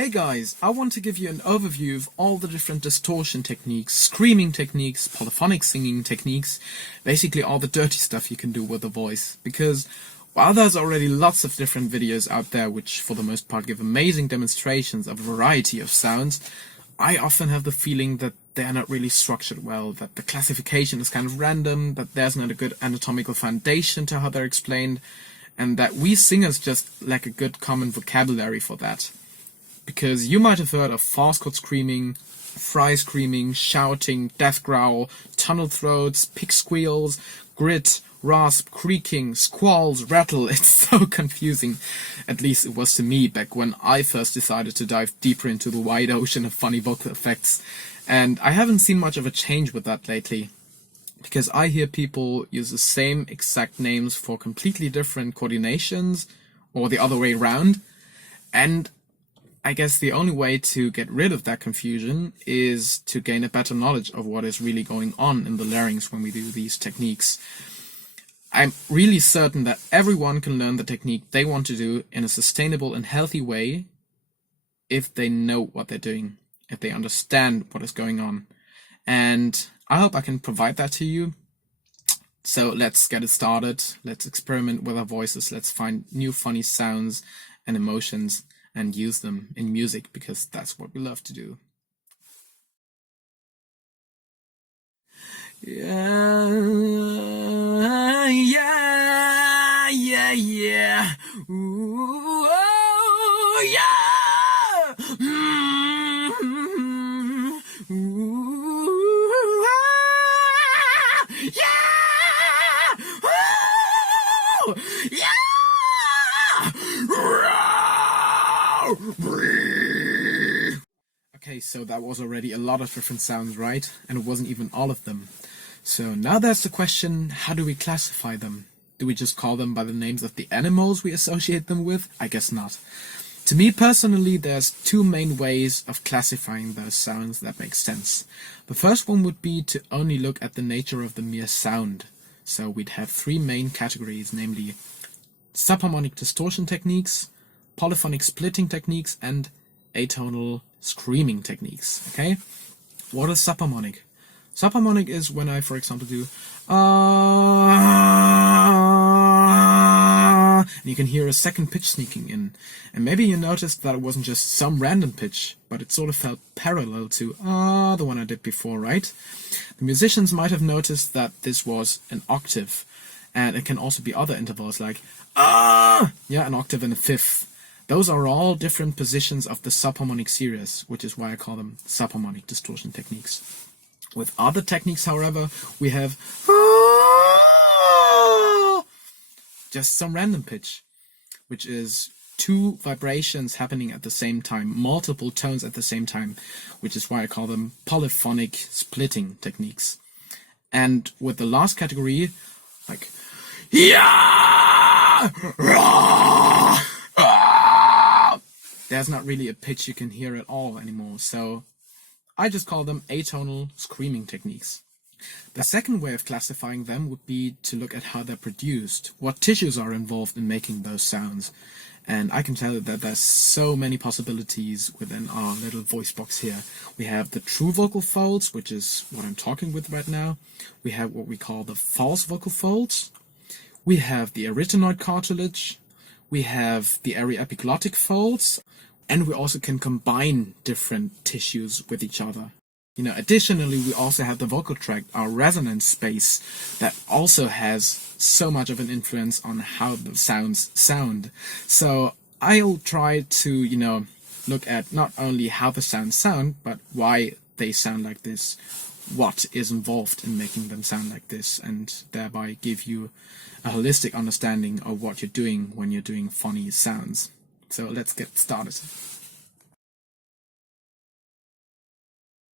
Hey guys, I want to give you an overview of all the different distortion techniques, screaming techniques, polyphonic singing techniques, basically all the dirty stuff you can do with the voice. Because while there's already lots of different videos out there which for the most part give amazing demonstrations of a variety of sounds, I often have the feeling that they're not really structured well, that the classification is kind of random, that there's not a good anatomical foundation to how they're explained, and that we singers just lack a good common vocabulary for that. Because you might have heard of false chord screaming, fry screaming, shouting, death growl, tunnel throats, pig squeals, grit, rasp, creaking, squalls, rattle. It's so confusing. At least it was to me back when I first decided to dive deeper into the wide ocean of funny vocal effects. And I haven't seen much of a change with that lately. Because I hear people use the same exact names for completely different coordinations, or the other way around. And I guess the only way to get rid of that confusion is to gain a better knowledge of what is really going on in the larynx when we do these techniques. I'm really certain that everyone can learn the technique they want to do in a sustainable and healthy way if they know what they're doing, if they understand what is going on. And I hope I can provide that to you. So let's get it started. Let's experiment with our voices. Let's find new funny sounds and emotions and use them in music, because that's what we love to do. Yeah, yeah, yeah, yeah. Ooh, oh, yeah. Mm-hmm. Ooh, ah, yeah. Ooh, yeah. Okay, so that was already a lot of different sounds, right? And it wasn't even all of them. So now there's the question, how do we classify them? Do we just call them by the names of the animals we associate them with? I guess not. To me personally, there's two main ways of classifying those sounds that make sense. The first one would be to only look at the nature of the mere sound. So we'd have three main categories, namely subharmonic distortion techniques, polyphonic splitting techniques, and atonal screaming techniques. Okay, what is subharmonic? Subharmonic is when I, for example, do and you can hear a second pitch sneaking in, and maybe you noticed that it wasn't just some random pitch, but it sort of felt parallel to the one I did before, right? The musicians might have noticed that this was an octave, and it can also be other intervals like an octave and a fifth. Those are all different positions of the subharmonic series, which is why I call them subharmonic distortion techniques. With other techniques, however, we have just some random pitch, which is two vibrations happening at the same time, multiple tones at the same time, which is why I call them polyphonic splitting techniques. And with the last category, like there's not really a pitch you can hear at all anymore, so I just call them atonal screaming techniques. The second way of classifying them would be to look at how they're produced, what tissues are involved in making those sounds. And I can tell you that there's so many possibilities within our little voice box here. We have the true vocal folds, which is what I'm talking with right now. We have what we call the false vocal folds. We have the arytenoid cartilage. We have the aryepiglottic folds. And we also can combine different tissues with each other. Additionally, we also have the vocal tract, our resonance space, that also has so much of an influence on how the sounds sound. So I'll try to, look at not only how the sounds sound, but why they sound like this, what is involved in making them sound like this, and thereby give you a holistic understanding of what you're doing when you're doing funny sounds. So let's get started.